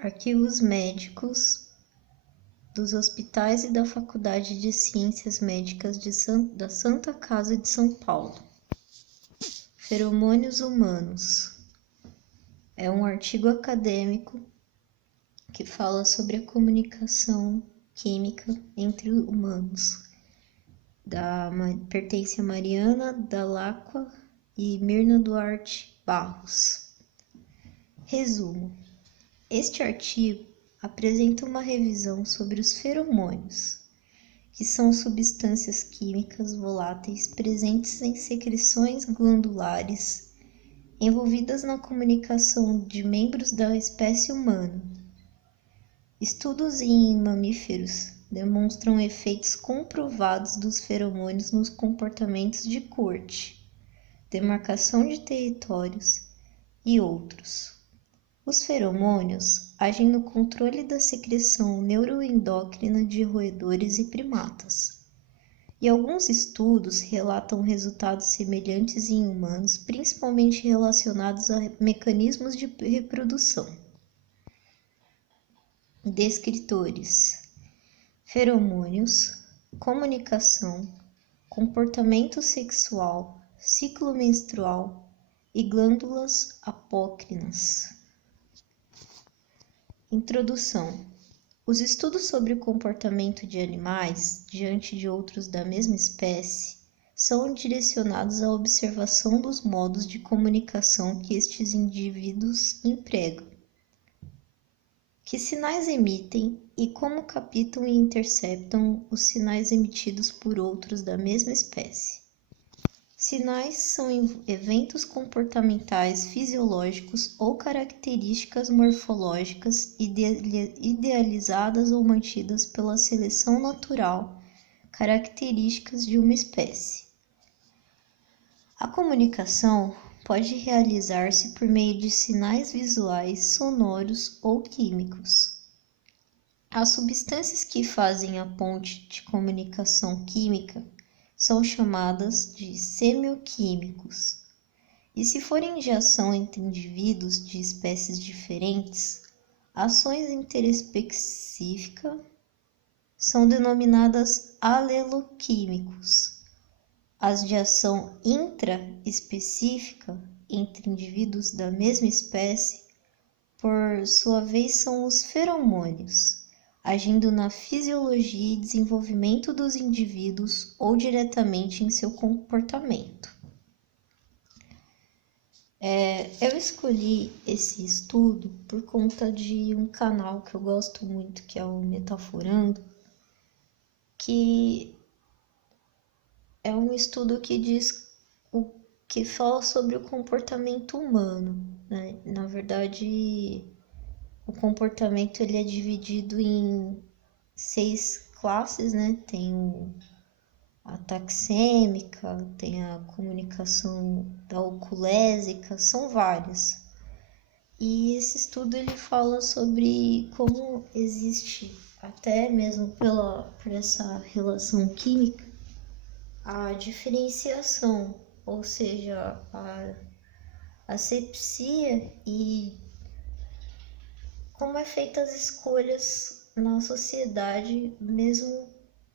Arquivos médicos dos hospitais e da Faculdade de Ciências Médicas da Santa Casa de São Paulo. Feromônios humanos. É um artigo acadêmico que fala sobre a comunicação química entre humanos. Pertence a Mariana Dall'Acqua e Mirna Duarte Barros. Resumo. Este artigo apresenta uma revisão sobre os feromônios, que são substâncias químicas voláteis presentes em secreções glandulares envolvidas na comunicação de membros da espécie humana. Estudos em mamíferos demonstram efeitos comprovados dos feromônios nos comportamentos de corte, demarcação de territórios e outros. Os feromônios agem no controle da secreção neuroendócrina de roedores e primatas, e alguns estudos relatam resultados semelhantes em humanos, principalmente relacionados a mecanismos de reprodução. Descritores: feromônios, comunicação, comportamento sexual, ciclo menstrual e glândulas apócrinas. Introdução. Os estudos sobre o comportamento de animais diante de outros da mesma espécie são direcionados à observação dos modos de comunicação que estes indivíduos empregam, que sinais emitem e como captam e interceptam os sinais emitidos por outros da mesma espécie. Sinais são eventos comportamentais fisiológicos ou características morfológicas idealizadas ou mantidas pela seleção natural, características de uma espécie. A comunicação pode realizar-se por meio de sinais visuais, sonoros ou químicos. As substâncias que fazem a ponte de comunicação química são chamadas de semioquímicos, e se forem de ação entre indivíduos de espécies diferentes, ações interespecíficas são denominadas aleloquímicos. As de ação intraespecífica entre indivíduos da mesma espécie, por sua vez, são os feromônios, agindo na fisiologia e desenvolvimento dos indivíduos ou diretamente em seu comportamento. Eu escolhi esse estudo por conta de um canal que eu gosto muito, que é o Metaforando, que é um estudo que fala sobre o comportamento humano, né? Na verdade, o comportamento ele é dividido em 6 classes, né? Tem a taxêmica, tem a comunicação da oculésica, são várias. E esse estudo ele fala sobre como existe, até mesmo por essa relação química, a diferenciação, ou seja, a asepsia e como é feita as escolhas na sociedade, mesmo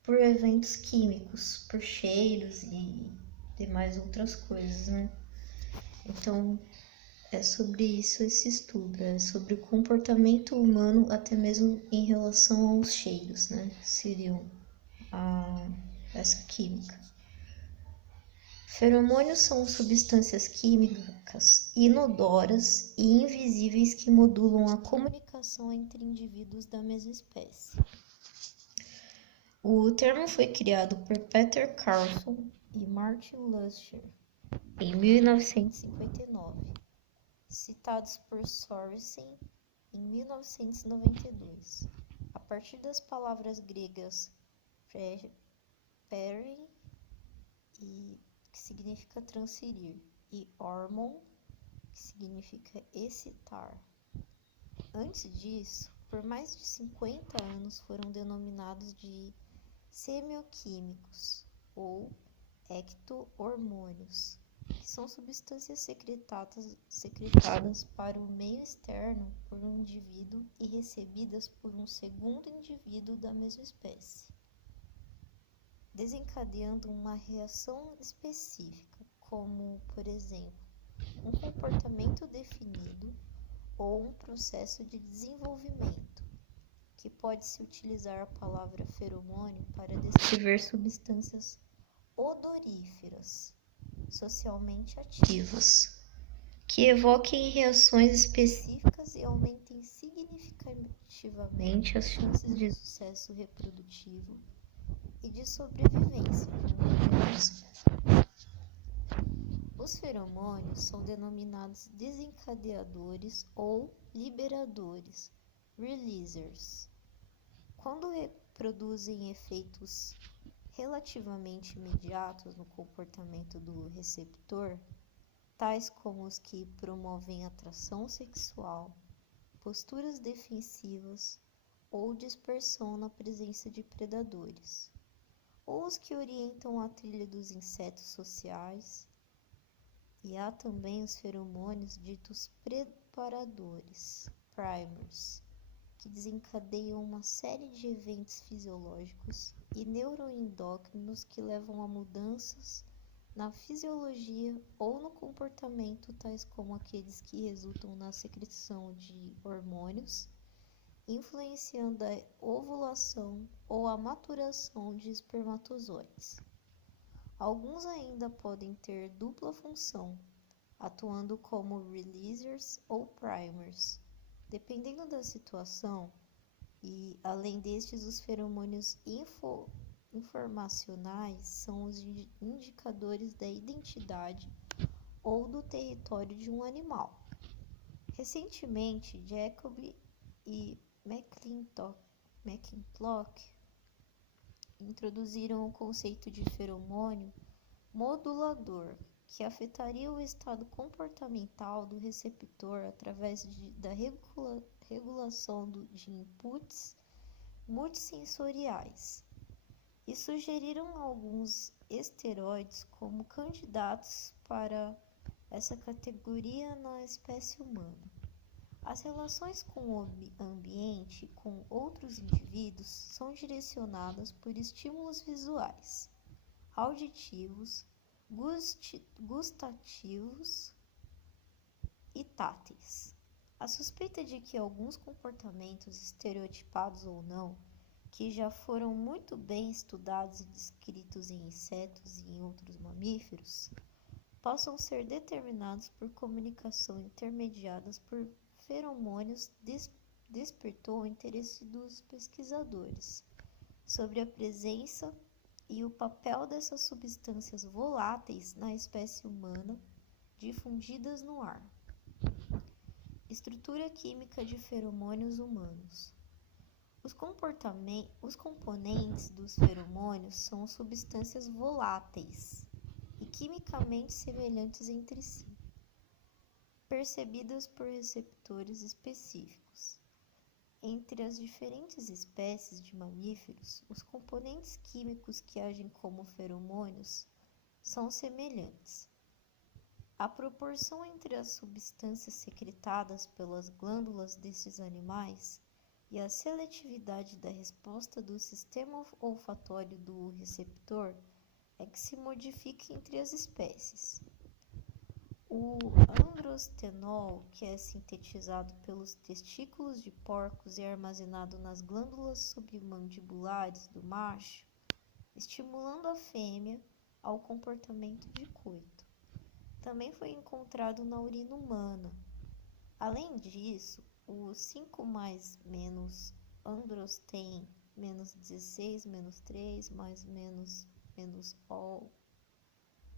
por eventos químicos, por cheiros e demais outras coisas, né? Então, é sobre isso esse estudo, é sobre o comportamento humano até mesmo em relação aos cheiros, né? Seriam essa química. Feromônios são substâncias químicas inodoras e invisíveis que modulam a comunicação entre indivíduos da mesma espécie. O termo foi criado por Peter Carlson e Martin Luscher em 1959, citados por Sorensen em 1992, a partir das palavras gregas peri, que significa transferir, e hormon, que significa excitar. Antes disso, por mais de 50 anos foram denominados de semioquímicos ou ecto-hormônios, que são substâncias secretadas para o meio externo por um indivíduo e recebidas por um segundo indivíduo da mesma espécie, desencadeando uma reação específica, como, por exemplo, um comportamento definido ou um processo de desenvolvimento, que pode-se utilizar a palavra feromônio para descrever substâncias odoríferas socialmente ativas, que evoquem reações específicas e aumentem significativamente as chances de sucesso reprodutivo e de sobrevivência no organismo. Os feromônios são denominados desencadeadores ou liberadores, releasers, quando produzem efeitos relativamente imediatos no comportamento do receptor, tais como os que promovem atração sexual, posturas defensivas ou dispersão na presença de predadores, ou os que orientam a trilha dos insetos sociais, e há também os feromônios ditos preparadores, primers, que desencadeiam uma série de eventos fisiológicos e neuroendócrinos que levam a mudanças na fisiologia ou no comportamento, tais como aqueles que resultam na secreção de hormônios, influenciando a ovulação ou a maturação de espermatozoides. Alguns ainda podem ter dupla função, atuando como releasers ou primers, dependendo da situação, e além destes, os feromônios informacionais são os indicadores da identidade ou do território de um animal. Recentemente, Jacob e McClintock introduziram o conceito de feromônio modulador, que afetaria o estado comportamental do receptor através da regulação de inputs multissensoriais, e sugeriram alguns esteroides como candidatos para essa categoria na espécie humana. As relações com o ambiente e com outros indivíduos são direcionadas por estímulos visuais, auditivos, gustativos e táteis. A suspeita de que alguns comportamentos, estereotipados ou não, que já foram muito bem estudados e descritos em insetos e em outros mamíferos, possam ser determinados por comunicação intermediadas por feromônios, despertou o interesse dos pesquisadores sobre a presença e o papel dessas substâncias voláteis na espécie humana difundidas no ar. Estrutura química de feromônios humanos. Os componentes dos feromônios são substâncias voláteis e quimicamente semelhantes entre si, percebidas por receptores específicos. Entre as diferentes espécies de mamíferos, os componentes químicos que agem como feromônios são semelhantes. A proporção entre as substâncias secretadas pelas glândulas desses animais e a seletividade da resposta do sistema olfatório do receptor é que se modifica entre as espécies. O androstenol, que é sintetizado pelos testículos de porcos e armazenado nas glândulas submandibulares do macho, estimulando a fêmea ao comportamento de coito. Também foi encontrado na urina humana. Além disso, o 5+- androsten -16-3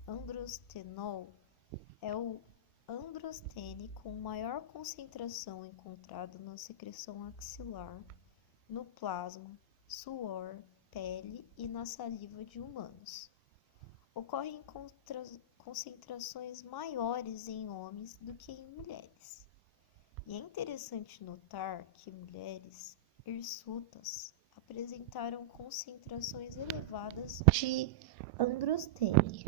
androstenol é o androstene com maior concentração encontrado na secreção axilar, no plasma, suor, pele e na saliva de humanos. Ocorre em concentrações maiores em homens do que em mulheres. E é interessante notar que mulheres hirsutas apresentaram concentrações elevadas de androstene.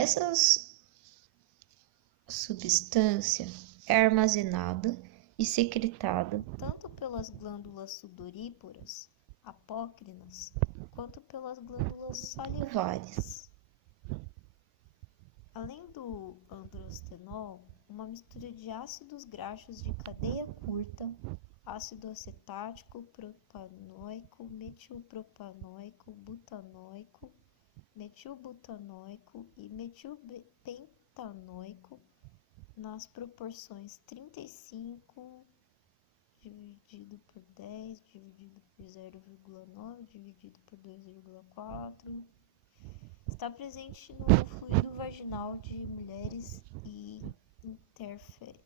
Essa substância é armazenada e secretada tanto pelas glândulas sudoríparas, apócrinas, quanto pelas glândulas salivares. Além do androstenol, uma mistura de ácidos graxos de cadeia curta, ácido acetático, propanoico, metilpropanoico, butanoico, metilbutanoico e metilpentanoico nas proporções 35 dividido por 10, dividido por 0,9, dividido por 2,4. Está presente no fluido vaginal de mulheres e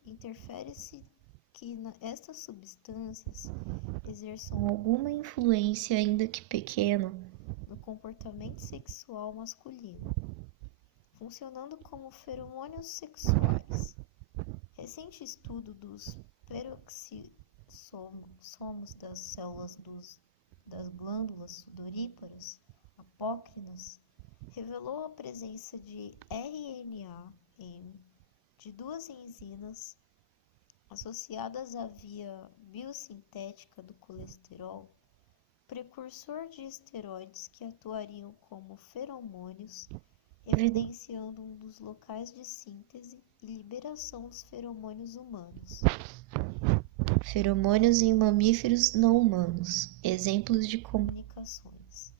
interfere-se que estas substâncias exerçam alguma influência, ainda que pequena, no comportamento sexual masculino, funcionando como feromônios sexuais. Recente estudo dos peroxissomos das células das glândulas sudoríparas apócrinas revelou a presença de RNA-M de duas enzimas associadas à via biosintética do colesterol, precursor de esteroides que atuariam como feromônios, evidenciando um dos locais de síntese e liberação dos feromônios humanos. Feromônios em mamíferos não humanos. Exemplos de comunicações.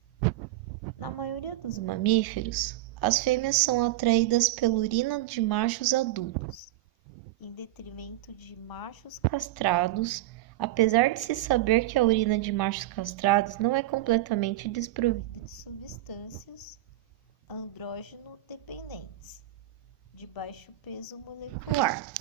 Na maioria dos mamíferos, as fêmeas são atraídas pela urina de machos adultos, em detrimento de machos castrados, apesar de se saber que a urina de machos castrados não é completamente desprovida de substâncias andrógeno dependentes, de baixo peso molecular.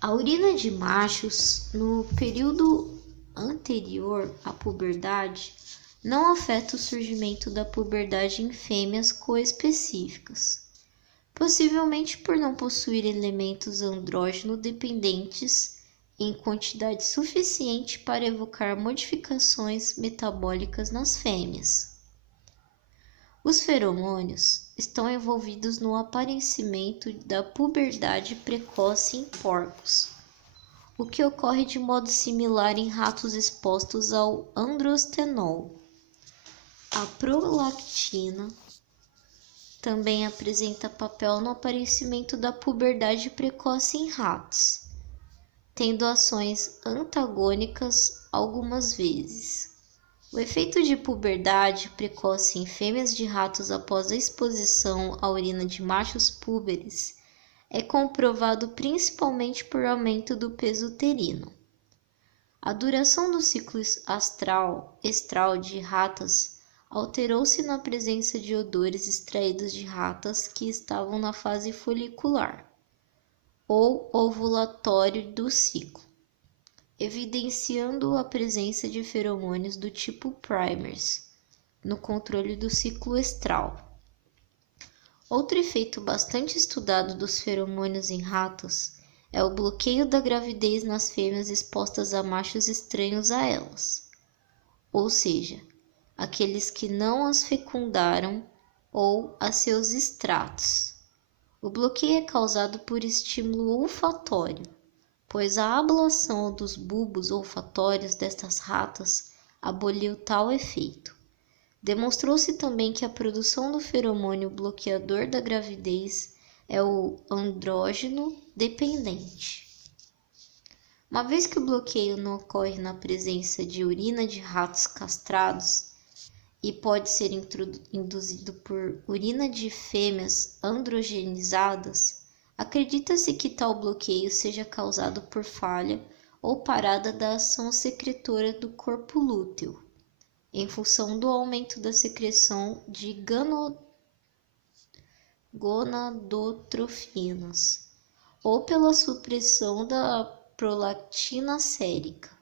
A urina de machos, no período anterior à puberdade, não afeta o surgimento da puberdade em fêmeas coespecíficas, possivelmente por não possuir elementos andrógeno dependentes em quantidade suficiente para evocar modificações metabólicas nas fêmeas. Os feromônios estão envolvidos no aparecimento da puberdade precoce em porcos, o que ocorre de modo similar em ratos expostos ao androstenol. A prolactina também apresenta papel no aparecimento da puberdade precoce em ratos, tendo ações antagônicas algumas vezes. O efeito de puberdade precoce em fêmeas de ratos após a exposição à urina de machos púberes é comprovado principalmente por aumento do peso uterino. A duração do ciclo estral de ratas alterou-se na presença de odores extraídos de ratas que estavam na fase folicular ou ovulatório do ciclo, evidenciando a presença de feromônios do tipo primers no controle do ciclo estral. Outro efeito bastante estudado dos feromônios em ratas é o bloqueio da gravidez nas fêmeas expostas a machos estranhos a elas, ou seja, aqueles que não as fecundaram ou a seus estratos. O bloqueio é causado por estímulo olfatório, pois a ablação dos bulbos olfatórios destas ratas aboliu tal efeito. Demonstrou-se também que a produção do feromônio bloqueador da gravidez é o andrógeno dependente. Uma vez que o bloqueio não ocorre na presença de urina de ratos castrados e pode ser induzido por urina de fêmeas androgenizadas, acredita-se que tal bloqueio seja causado por falha ou parada da ação secretora do corpo lúteo, em função do aumento da secreção de gonadotrofinas, ou pela supressão da prolactina sérica.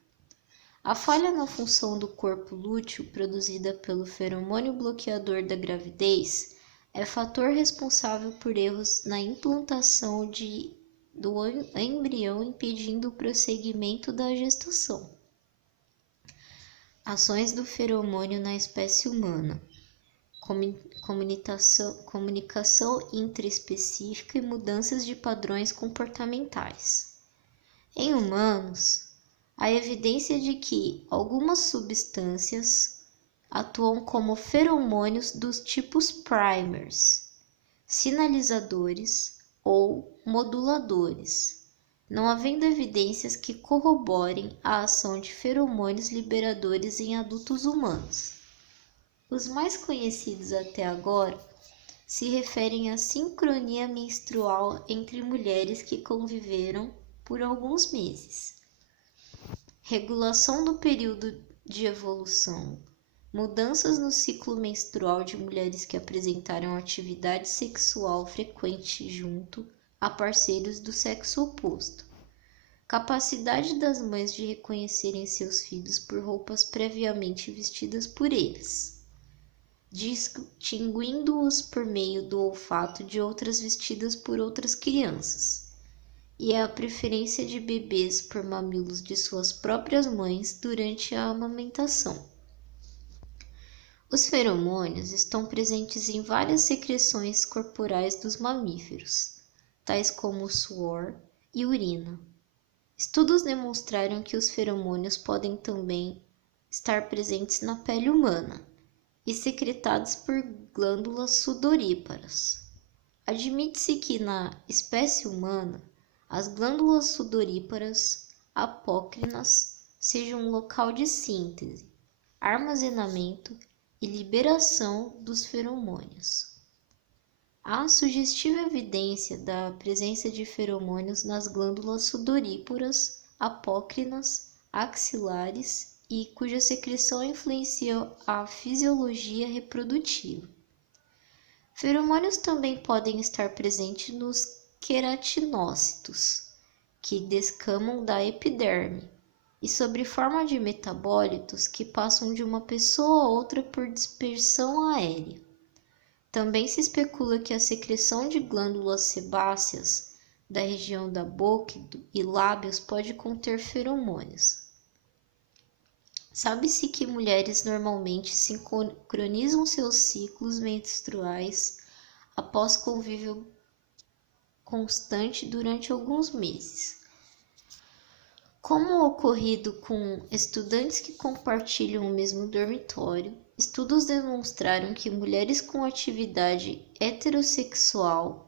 A falha na função do corpo lúteo produzida pelo feromônio bloqueador da gravidez é fator responsável por erros na implantação do embrião, impedindo o prosseguimento da gestação. Ações do feromônio na espécie humana. comunicação intraespecífica e mudanças de padrões comportamentais. Em humanos, há evidência de que algumas substâncias atuam como feromônios dos tipos primers, sinalizadores ou moduladores, não havendo evidências que corroborem a ação de feromônios liberadores em adultos humanos. Os mais conhecidos até agora se referem à sincronia menstrual entre mulheres que conviveram por alguns meses, regulação do período de evolução, mudanças no ciclo menstrual de mulheres que apresentaram atividade sexual frequente junto a parceiros do sexo oposto, capacidade das mães de reconhecerem seus filhos por roupas previamente vestidas por eles, distinguindo-os por meio do olfato de outras vestidas por outras crianças, e a preferência de bebês por mamilos de suas próprias mães durante a amamentação. Os feromônios estão presentes em várias secreções corporais dos mamíferos, tais como suor e urina. Estudos demonstraram que os feromônios podem também estar presentes na pele humana e secretados por glândulas sudoríparas. Admite-se que na espécie humana, as glândulas sudoríparas apócrinas sejam um local de síntese, armazenamento e liberação dos feromônios. Há sugestiva evidência da presença de feromônios nas glândulas sudoríparas apócrinas axilares e cuja secreção influencia a fisiologia reprodutiva. Feromônios também podem estar presentes nos queratinócitos, que descamam da epiderme, e sob forma de metabólitos que passam de uma pessoa a outra por dispersão aérea. Também se especula que a secreção de glândulas sebáceas da região da boca e lábios pode conter feromônios. Sabe-se que mulheres normalmente sincronizam seus ciclos menstruais após convívio constante durante alguns meses. Como ocorrido com estudantes que compartilham o mesmo dormitório, estudos demonstraram que mulheres com atividade heterossexual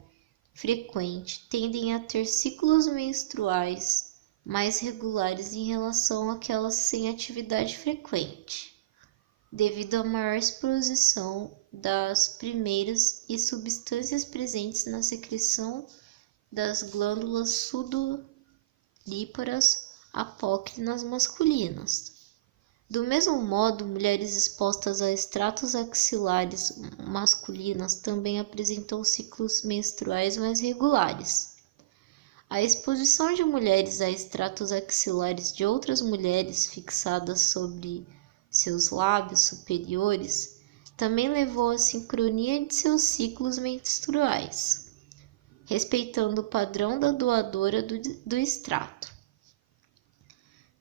frequente tendem a ter ciclos menstruais mais regulares em relação àquelas sem atividade frequente, devido à maior exposição das primeiras e substâncias presentes na secreção das glândulas sudoríparas apócrinas masculinas. Do mesmo modo, mulheres expostas a estratos axilares masculinas também apresentam ciclos menstruais mais regulares. A exposição de mulheres a estratos axilares de outras mulheres fixadas sobre seus lábios superiores também levou à sincronia de seus ciclos menstruais, respeitando o padrão da doadora do extrato.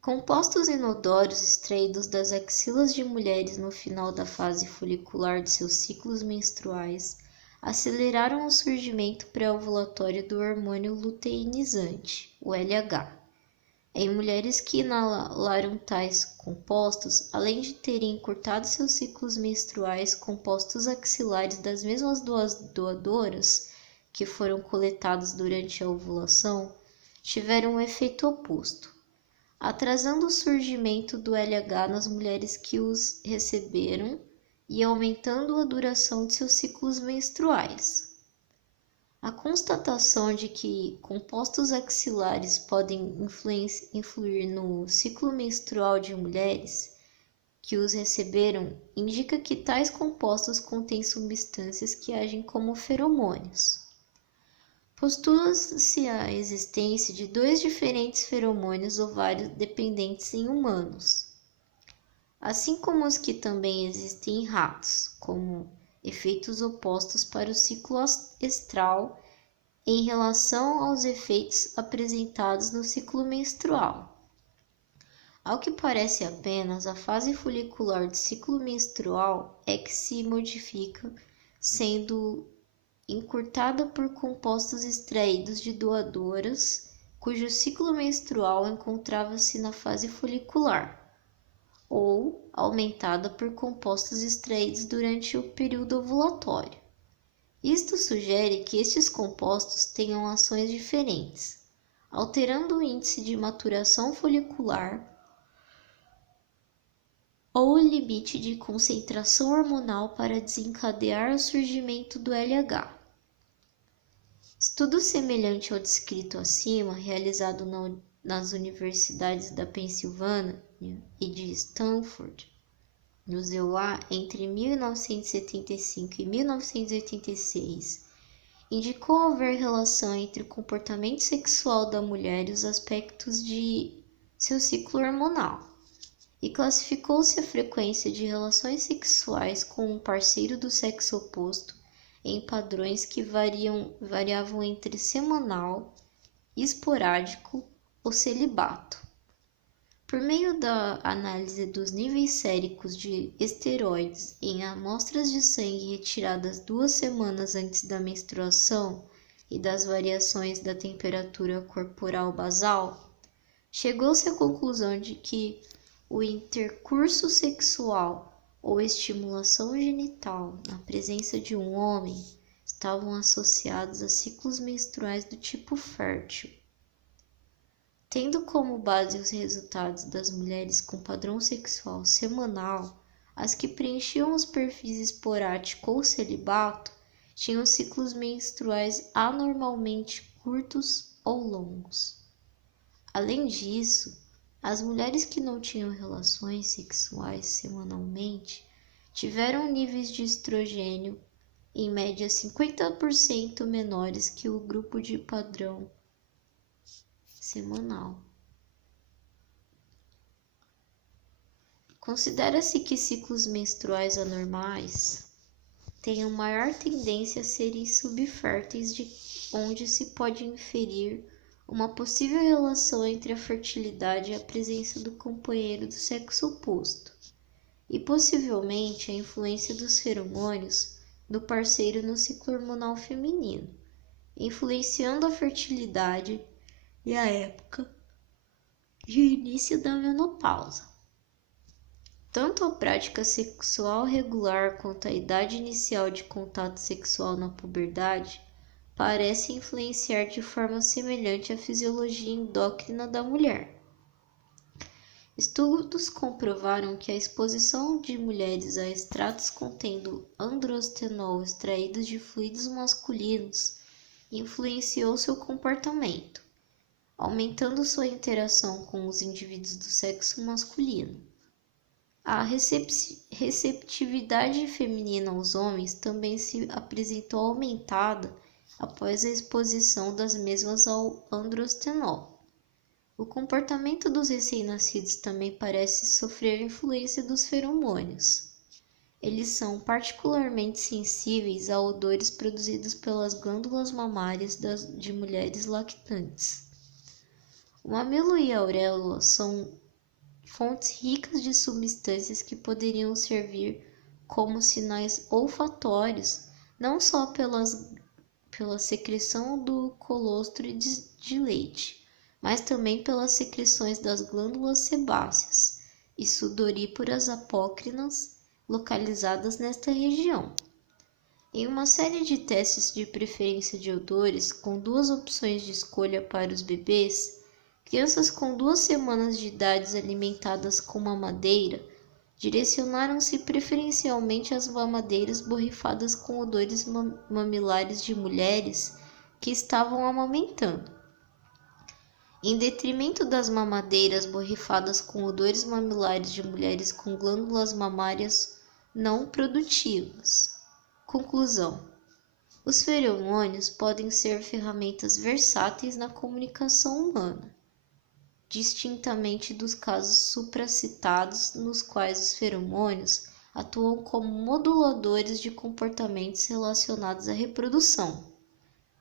Compostos inodoros extraídos das axilas de mulheres no final da fase folicular de seus ciclos menstruais aceleraram o surgimento pré-ovulatório do hormônio luteinizante, o LH. Em mulheres que inalaram tais compostos, além de terem encurtado seus ciclos menstruais, compostos axilares das mesmas doadoras que foram coletados durante a ovulação tiveram um efeito oposto, atrasando o surgimento do LH nas mulheres que os receberam e aumentando a duração de seus ciclos menstruais. A constatação de que compostos axilares podem influir no ciclo menstrual de mulheres que os receberam indica que tais compostos contêm substâncias que agem como feromônios. Postula-se a existência de 2 diferentes feromônios ovários dependentes em humanos, assim como os que também existem em ratos, como efeitos opostos para o ciclo estral em relação aos efeitos apresentados no ciclo menstrual. Ao que parece apenas a fase folicular do ciclo menstrual é que se modifica sendo encurtada por compostos extraídos de doadoras, cujo ciclo menstrual encontrava-se na fase folicular, ou aumentada por compostos extraídos durante o período ovulatório. Isto sugere que estes compostos tenham ações diferentes, alterando o índice de maturação folicular ou o limite de concentração hormonal para desencadear o surgimento do LH. Estudo semelhante ao descrito acima, realizado nas universidades da Pensilvânia e de Stanford, nos EUA, entre 1975 e 1986, indicou haver relação entre o comportamento sexual da mulher e os aspectos de seu ciclo hormonal, e classificou-se a frequência de relações sexuais com um parceiro do sexo oposto em padrões que variavam entre semanal, esporádico ou celibato. Por meio da análise dos níveis séricos de esteroides em amostras de sangue retiradas 2 semanas antes da menstruação e das variações da temperatura corporal basal, chegou-se à conclusão de que o intercurso sexual ou estimulação genital na presença de um homem estavam associados a ciclos menstruais do tipo fértil. Tendo como base os resultados das mulheres com padrão sexual semanal, as que preenchiam os perfis esporádico ou celibato tinham ciclos menstruais anormalmente curtos ou longos. Além disso, as mulheres que não tinham relações sexuais semanalmente tiveram níveis de estrogênio em média 50% menores que o grupo de padrão semanal. Considera-se que ciclos menstruais anormais tenham maior tendência a serem subférteis, onde se pode inferir uma possível relação entre a fertilidade e a presença do companheiro do sexo oposto, e possivelmente a influência dos feromônios do parceiro no ciclo hormonal feminino, influenciando a fertilidade e a época de início da menopausa. Tanto a prática sexual regular quanto a idade inicial de contato sexual na puberdade parecem influenciar de forma semelhante a fisiologia endócrina da mulher. Estudos comprovaram que a exposição de mulheres a extratos contendo androstenol extraídos de fluidos masculinos influenciou seu comportamento, aumentando sua interação com os indivíduos do sexo masculino. A receptividade feminina aos homens também se apresentou aumentada após a exposição das mesmas ao androstenol. O comportamento dos recém-nascidos também parece sofrer influência dos feromônios. Eles são particularmente sensíveis a odores produzidos pelas glândulas mamárias de mulheres lactantes. O mamilo e a auréola são fontes ricas de substâncias que poderiam servir como sinais olfatórios, não só pela secreção do colostro de leite, mas também pelas secreções das glândulas sebáceas e sudoríparas apócrinas localizadas nesta região. Em uma série de testes de preferência de odores, com 2 opções de escolha para os bebês, crianças com 2 semanas de idade alimentadas com mamadeira direcionaram-se preferencialmente às mamadeiras borrifadas com odores mamilares de mulheres que estavam amamentando, em detrimento das mamadeiras borrifadas com odores mamilares de mulheres com glândulas mamárias não produtivas. Conclusão: os feromônios podem ser ferramentas versáteis na comunicação humana, distintamente dos casos supracitados, nos quais os feromônios atuam como moduladores de comportamentos relacionados à reprodução,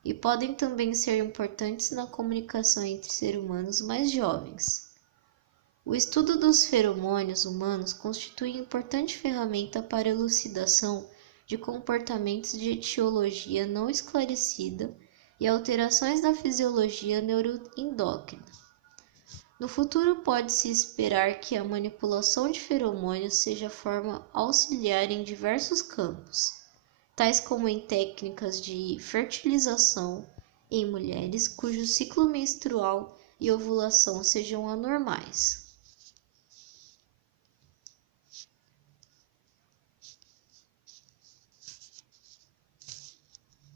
e podem também ser importantes na comunicação entre seres humanos mais jovens. O estudo dos feromônios humanos constitui importante ferramenta para a elucidação de comportamentos de etiologia não esclarecida e alterações na fisiologia neuroendócrina. No futuro, pode-se esperar que a manipulação de feromônios seja forma auxiliar em diversos campos, tais como em técnicas de fertilização em mulheres cujo ciclo menstrual e ovulação sejam anormais.